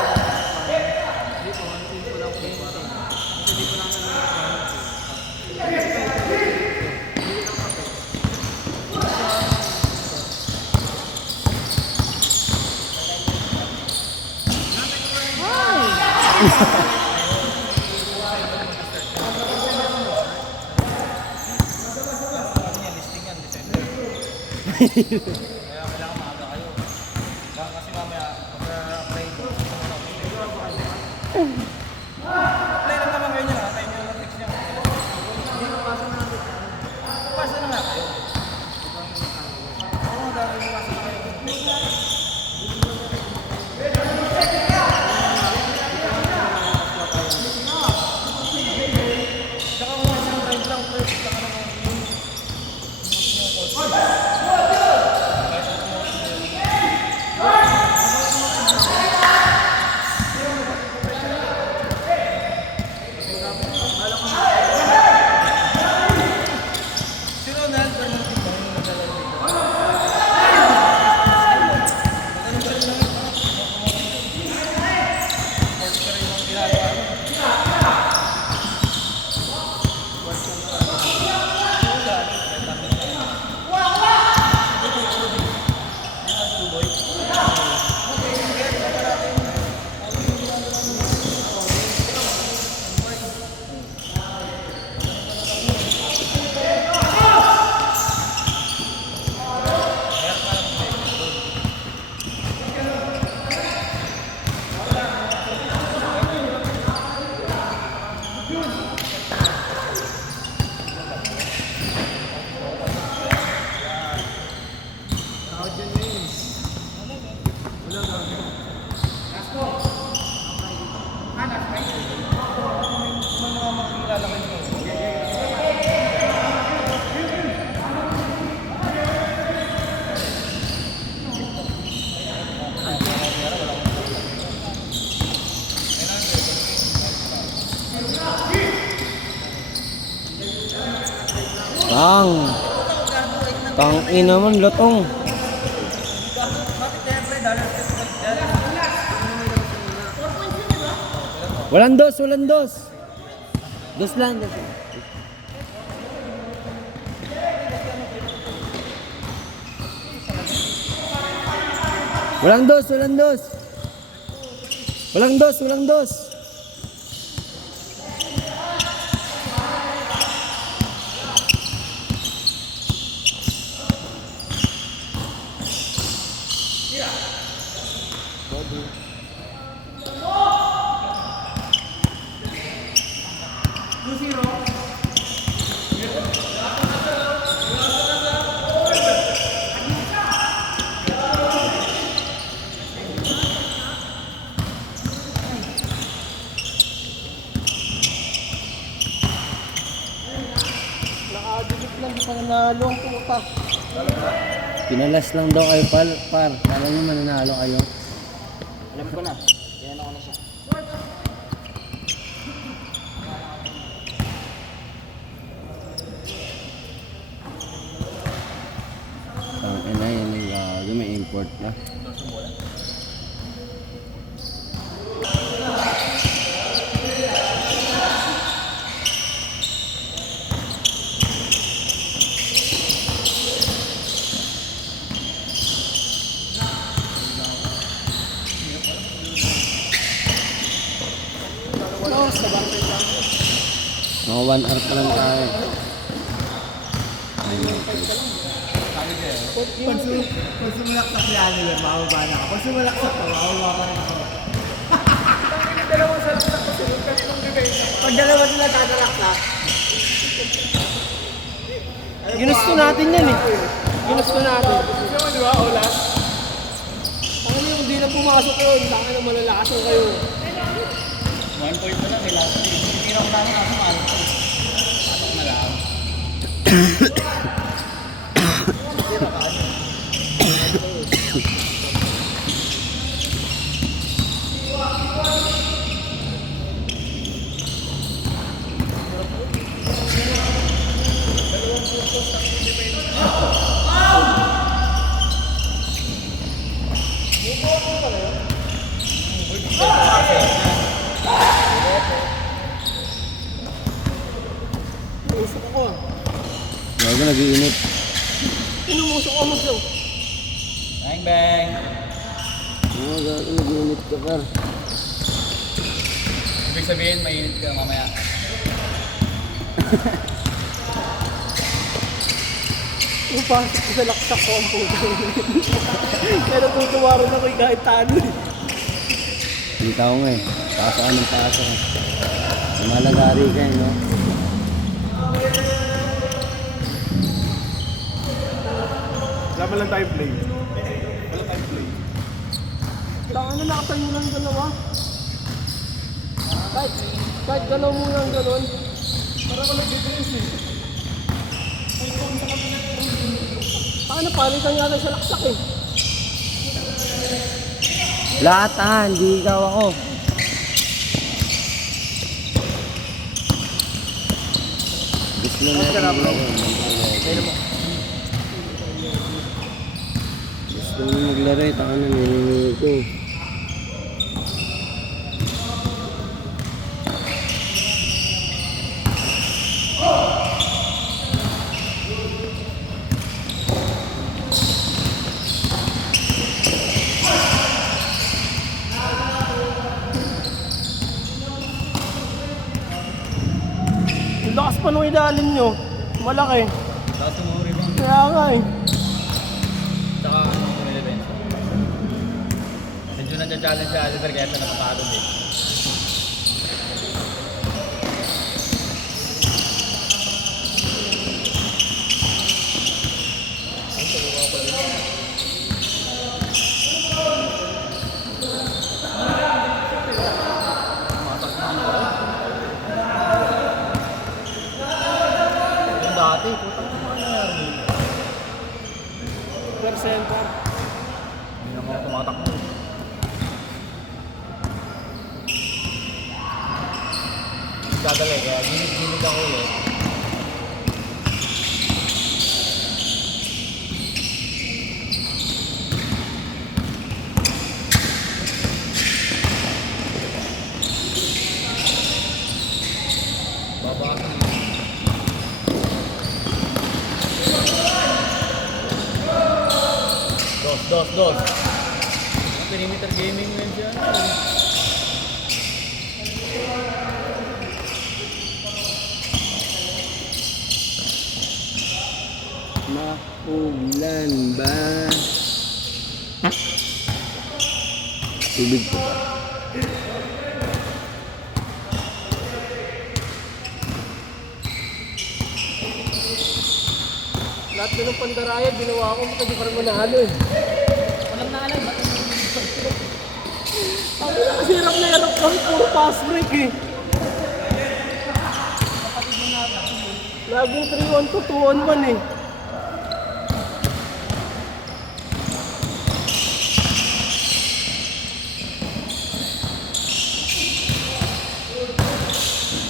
Tang naman lotong. Walang dos, walang dos. Dos lang. Dos. Walang dos, walang dos. Walang dos, walang dos. Nakadikit lang, di pa nanalo ang puta. Pinalas lang daw kayo par. Kala nyo mananalo kayo. Alam ko na. Yan ako na siya. Ina yan yung gago, may import na. Mga 1 hour pa lang tayo. Pag sumalaksak si Annie, mababa na ako. Pag sumalaksak ko, mababa pa rin ako. Pag dalawa sila tatalaksak, Ginusto natin yan eh. Ginusto natin. Di ba, Olas? Tangan yung hindi na pumasok yun. Tangan na malalakasan kayo. 1 point na lang, kailangan. Hindi ko namin ako maalat ko. Pasok na lang. Move on mo pala yun. Usok ko ah. Bago nag-iinit. Inumusok ko mo. Bang bang. Bago nag-iinit ka par. Ibig sabihin, mainit ka mamaya. Upasok ko sa laksak ko ang puto. Pero tutuwa rin ako kahit talo eh. Hindi tao nga eh. Pasaan ng pasok. Malagari ka eh, no? Wala lang tayo play. Wala tayo play. Kailangan na nakatayo lang dalawa. Kahit galaw mo lang gano'n. Para ko nag-defense eh. Paano palitan nga lang sa laksak eh. Lahat hindi ikaw ako. Gusto na natin. Gusto mo maglaro eh, taka na niningi ko. Ang lakas pa nung ilalim nyo. Malaki. Tapos tumuri bang. Kaya nga eh. Tsaka ano yung nilibens. Medyo na-challenge siya Alistair kaya siya napapagod eh. Yung dati, putang na mga nangyari. Per center. Hindi naman ako tumatakbo. Dadali, kaya ginit-ginit ako ulit. Babasa. Dos. Perimeter gaming ngayon siya. Maulan ba? Tubig ko ba? Lahat na ng pandaraya, ginawa ko kasi parang manalo eh. Walang naalam. Ako na kasi hirap na hirap kami, puro pass break eh. Laging 3-1 to 2-on-1 eh.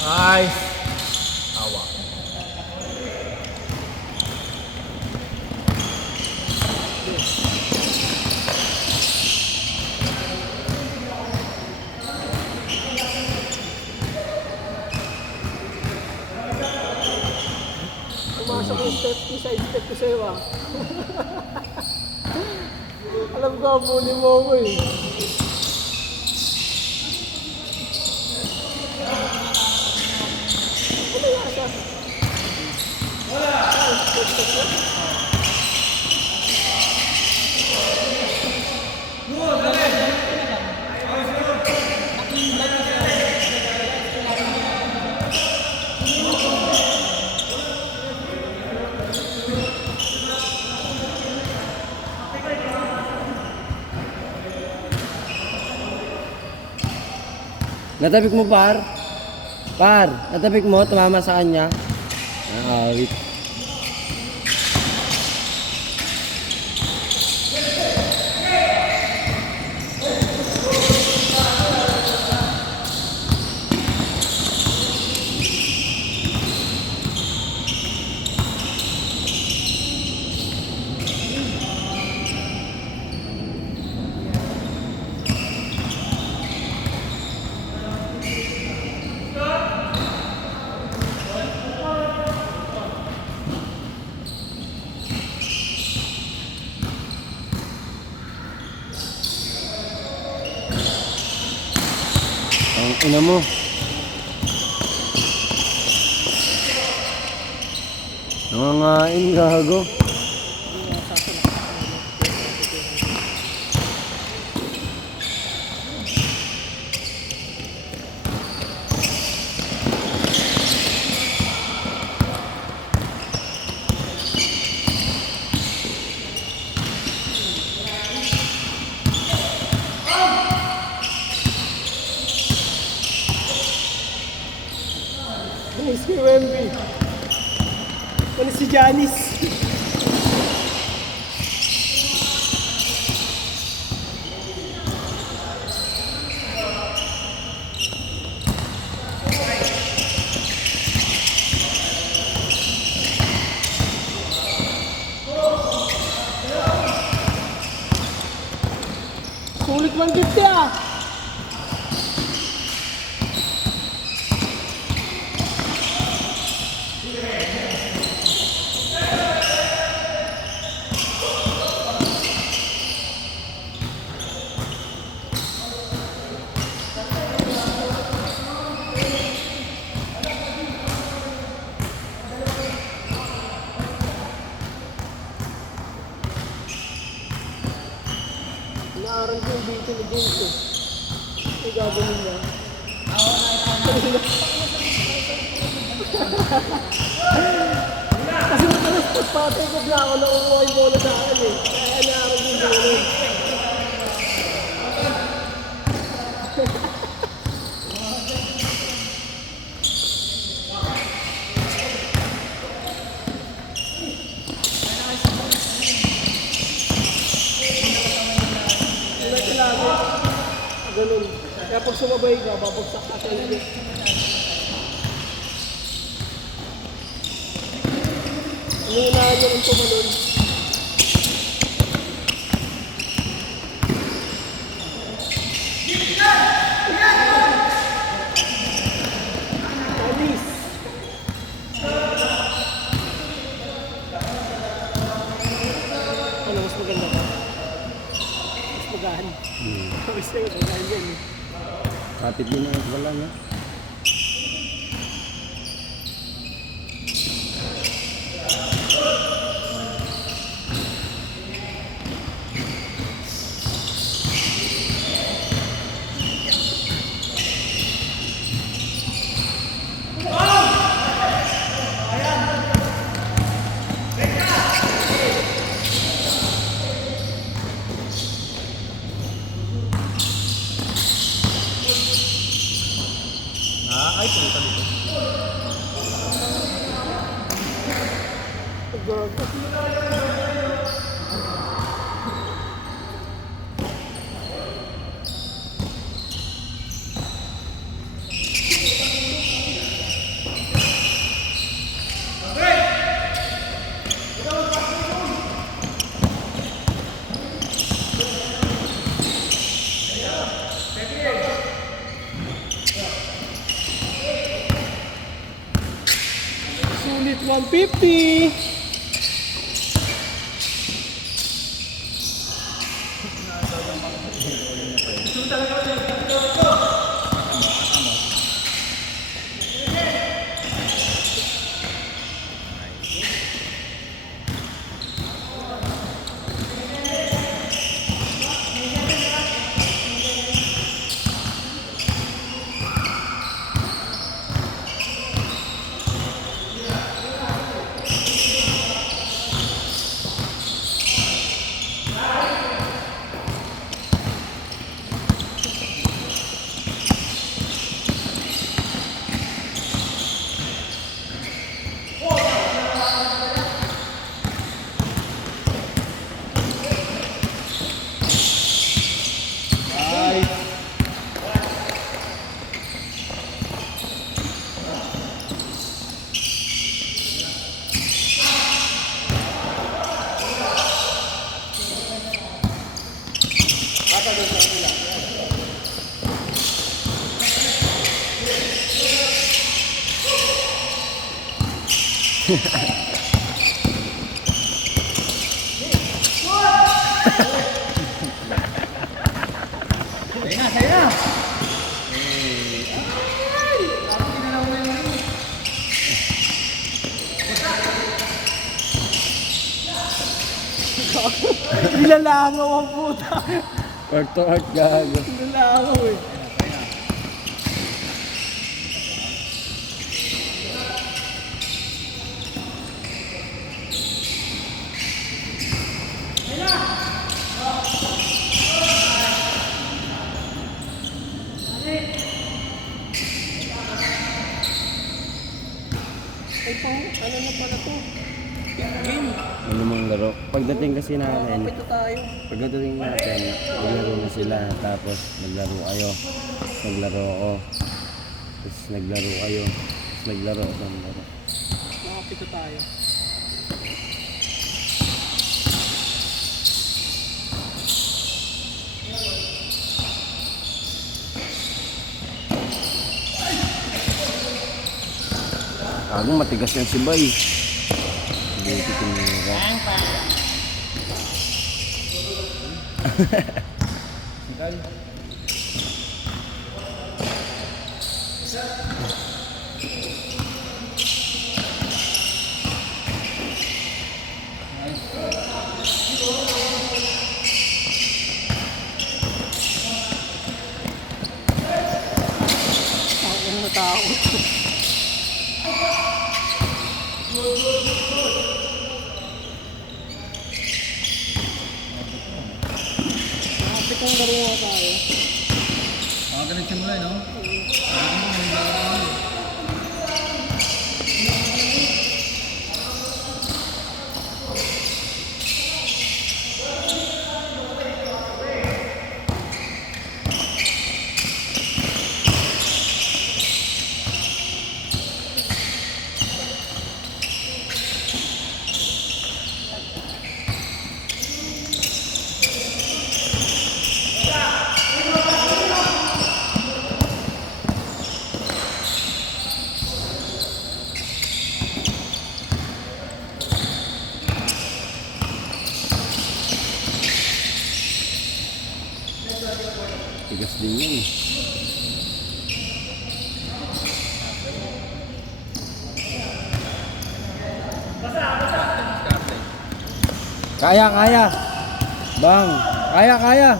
Nice. Awa. Pumasok yung step 2, side step ko sa'yo ah. Alam ko, abuli mo ako eh. Ano yata? Natapik mo par? Par, natapik mo, tumama sa kanya. Wait. Ina mo. Nangangain, gago. Ano si Wemby? Ano si Janice? Sulit 150 ah! Naaral ko yung dito ni James eh. Ay gagawin niya. Kasi matalas pagpatay ko na ako nakukuha yung bola sa akin eh. Kaya naaral ko yung bola. Hindi na kailangan. Ganun. Kaya pag sumabay ka, babagsak ka sa inyo. Ano yung naayon yung tumalon? Alis! Ano, mas maganda ba? Mas magahan. Mas magahan yan eh. Kapit din na wala niya. Ay, pumunta dito. Sulit 150! Sa'yo na, sa'yo na! Nilalangaw ang puta. Art to art gago. Nilalangaw eh. Ay po, ano na pala to? Game. Ano mang laro. Pagdating kasi natin, Ito tayo. pagdating natin, naglaro na sila. Tapos naglaro kayo. Tapos naglaro ako. Tapos naglaro kayo. Tapos naglaro ako. Naglaro. Nakapito tayo. Ako matigas yan si Bay. Hindi ko tinira. Ako na natakot. Nakapitong laro nga tayo. Ganun simula, no? Tigas din yan eh. Kaya, kaya. Bang. Kaya, kaya.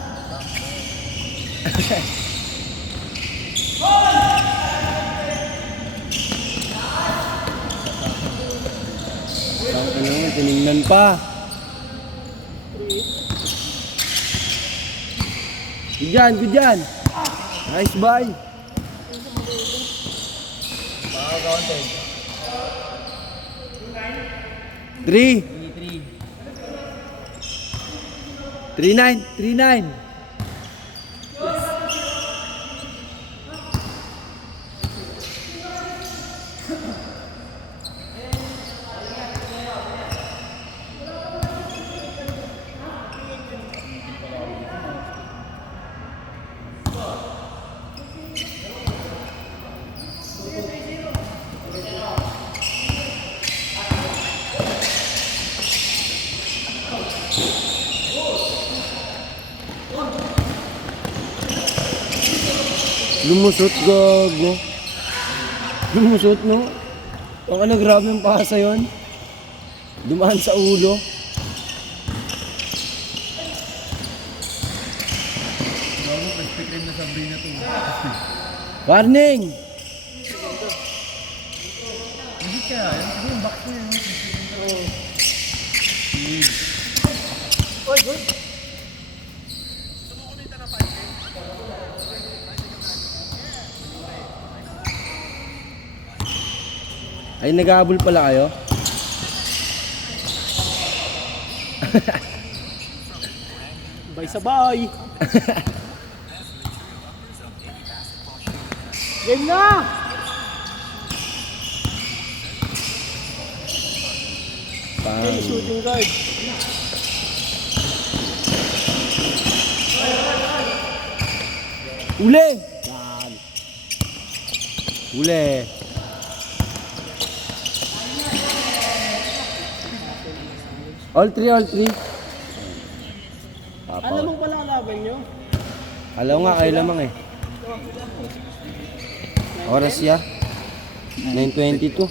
Bang, ano naman, tinignan pa. Good yan, good yan. Nice bye. Three. 3-9, 3-9. Lumusot, gago. Lumusot, no? Ang ano, grabe yung pasa yun. Dumaan sa ulo. Bago, expect rin na sabi na to. Warning! Hindi kaya, kasi yung box na yun. Oy, good. Ay, nag-aabol pala kayo? Sabay-sabay. Game na! Pang. Okay, shooting guard. Uli! Yan. Uli. All three, all three. Ano Papa. mong pala kalaban nyo? Alam nga, kayo lamang eh. Oras ya? 9:22.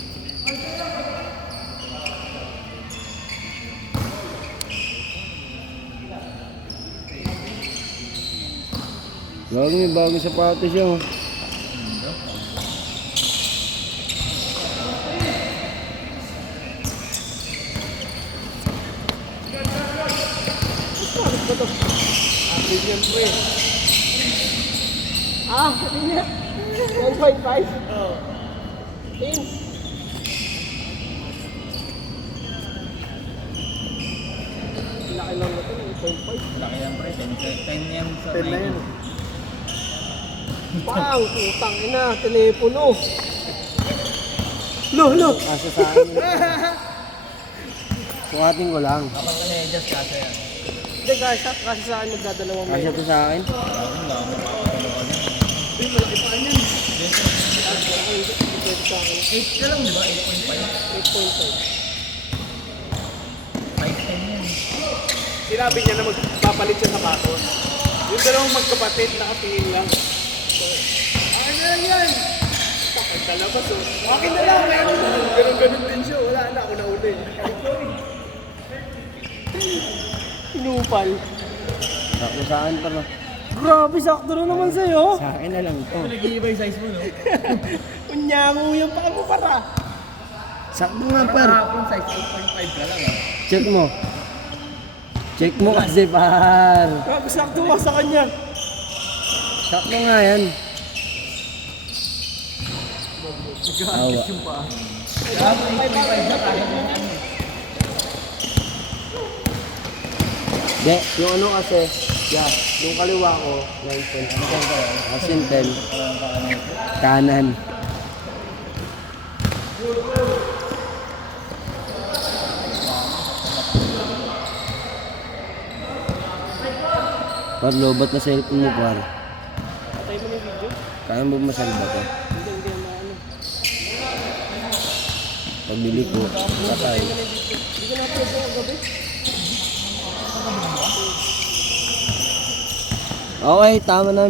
Bago may bagong sapatos siya. Oh. Ano ba to? Premium pre. Hindi niya. 1.5? Oo. Laki lang na ito, 1.5. Laki yan pre, 10 yan sa 10 na yan. Pang, putang ina, telepono. Lo. Asa sa akin. Sukatin ko lang. Kapag ka-medyas kasi yan. Hindi, kasi sa akin magdadalawang Kasya to sa akin. Bakit lang, napakatalo ka niyan. Malaki pa yan. Pwede sa akin. 8 ka lang, di ba? 8.5? 8.5. 5.10 yan. Sinabi niya na magpapalit siya sa sapatos. Yung dalawang magkapatid nakatingin lang. Akin na lang yan! Pagkalabas oh. Akin na lang! Ganun din siya. Wala na ako na uli. Inupal. Sakto sa akin pa. Grabe, sakto na naman sa'yo. Sa akin na lang to. Nag-iiba yung size mo, no? Unyango yung paa mo para. Sakto nga par. Kahapon size 8.5 ka lang, ah. Check mo. Check mo kasi par. Grabe, sakto ka sa kanya. Sakto nga yan. Awa. Kahapon 8.5 na, kahit yung ano. De, yung ano kasi, yung kaliwa ko, 9.5. As in 10. Kanan. Par, lobat na cellphone mo, par. Patay mo na yung video. Kaya mo masalba to? Hindi maano. Pagbili ko, patay. Hindi ko na-upload yung gabi. Okay, tama na.